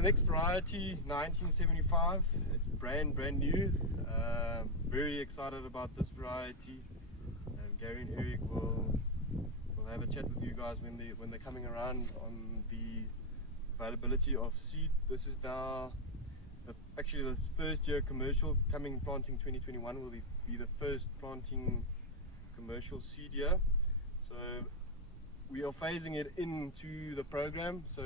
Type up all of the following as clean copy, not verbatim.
The next variety, 1975. It's brand new. Very excited about this variety. Gary and Eric will have a chat with you guys when they're coming around on the availability of seed. This is now actually this first year commercial coming planting 2021 will be the first planting commercial seed year. So we are phasing it into the program. So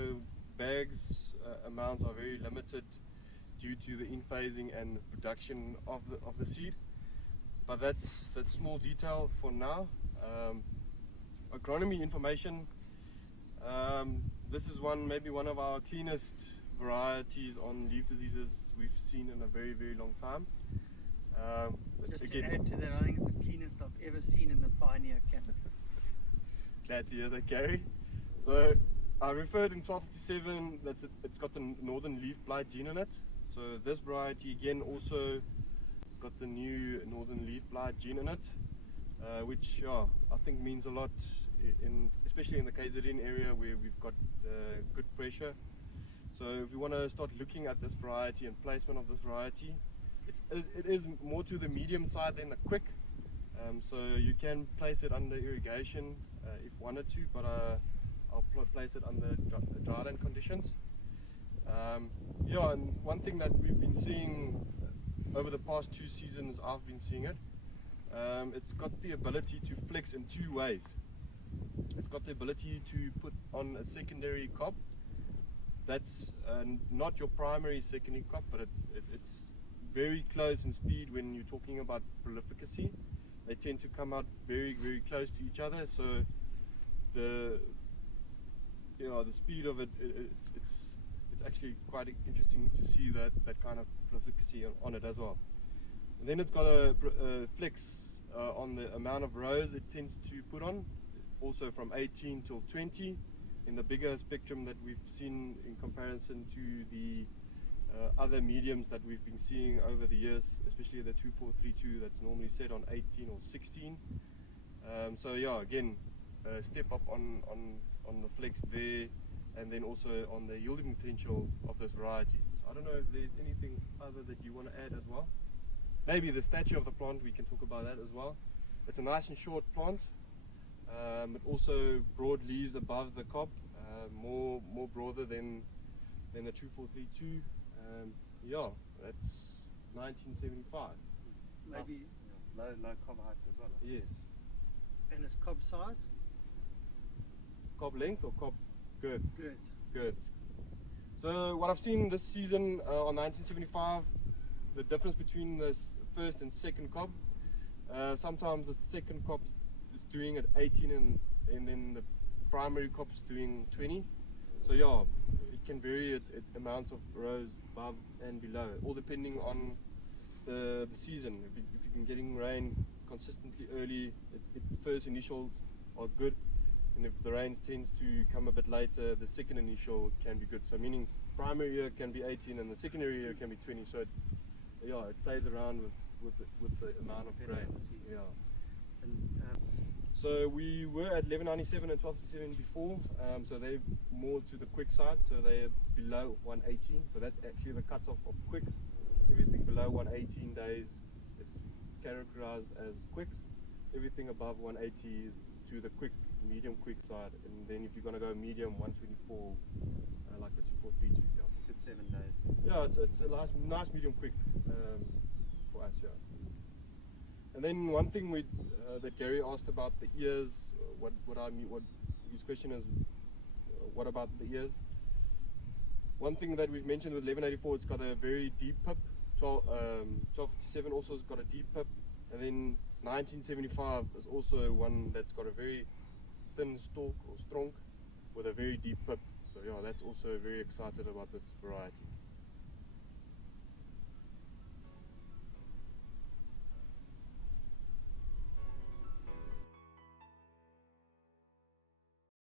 bags amounts are very limited due to the in-phasing and production of the seed. But that's small detail for now. Agronomy information. This is maybe one of our cleanest varieties on leaf diseases we've seen in a very long time. Just to add to that, I think it's the cleanest I've ever seen in the Pioneer camp. Glad to hear that, Gary. So I referred in 1257 that it's got the northern leaf blight gene in it. So this variety again also it's got the new northern leaf blight gene in it, which I think means a lot especially in the KZN area where we've got good pressure. So if we want to start looking at this variety and placement of this variety, it is more to the medium side than the quick. So you can place it under irrigation if wanted to, but I'll place it under dryland conditions. And one thing that we've been seeing over the past 2 seasons, I've been seeing it. It's got the ability to flex in 2 ways. It's got the ability to put on a secondary cob. That's not your primary secondary cob, but it's very close in speed when you're talking about prolificacy. They tend to come out very close to each other. So the speed of it's actually quite interesting to see that kind of prolificacy on it as well. And then it's got a flex on the amount of rows it tends to put on, also from 18 till 20 in the bigger spectrum that we've seen in comparison to the other mediums that we've been seeing over the years, especially the 2432 that's normally set on 18 or 16. So yeah, again, step up on the flex there, and then also on the yielding potential of this variety. So I don't know if there's anything other that you want to add as well. Maybe the stature of the plant, we can talk about that as well. It's a nice and short plant. It also broad leaves above the cob, more broader than the 2432. That's 1975. Maybe low cob heights as well. Yes. And its cob size? Cob length or cob girth? Girth. So what I've seen this season on 1975, the difference between the first and second cob. Sometimes the second cob is doing at 18 and then the primary cob is doing 20. So yeah, it can vary at amounts of rows above and below, all depending on the season. If you can getting rain consistently early, first initials are good, and if the rains tends to come a bit later, the second initial can be good. So meaning primary year can be 18 and the secondary year can be 20. So it plays around with the amount of rain. Yeah. So we were at 1197 and 1257 before, so they're more to the quick side, so they're below 118. So that's actually the cutoff of quicks. Everything below 118 days is characterized as quicks. Everything above 180 is to the medium quick side, and then if you're going to go medium, 124, like the 2432. Yeah. It's 7 days. Yeah, it's a nice medium quick for us. Yeah. And then one thing that Gary asked about the ears, what his question is, what about the ears? One thing that we've mentioned with 1184, it's got a very deep pip. 1257 also has got a deep pip, and then 1975 is also one that's got a very thin stalk or stronk with a very deep pip. So yeah, that's also very excited about this variety.